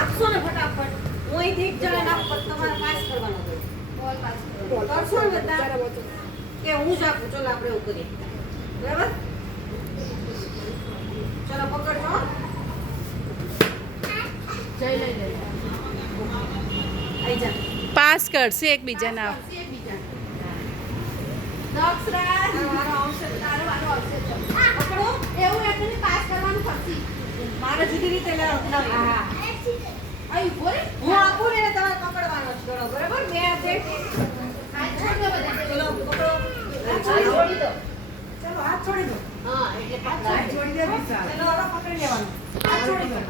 આપશો ને ફટાફટ. હું અહીંથી એક જણાને આપું તમારે પાસ કરવાનો હોય. બોલ પાસ કરો. કરશો ને બધા કે હું જ આપું. ચલો આપણે એવું કરીએ. બરાબર? ચલો પકડજો. જય લઈ લે. આઈ જા. પાસ કરશે એકબીજાના. દક્ષરાજ મારો આવશે તારો આવશે. પકડો. એવું એટલે પાસ કરવાનું ફરતી. મારે જુદી રીતે લાવી. હા આઈ બોલે હું આપું ને એટલે તમારે પકડવાનો જ ગણો. બરાબર? બે હાથે. હાથ છોડ દો બધા. ચલો પકડો. હાથ છોડી દો. ચલો હાથ છોડી દો. હા એટલે હાથ છોડી દો. ચલો હવે પકડી લેવાનું. હાથ છોડી દો.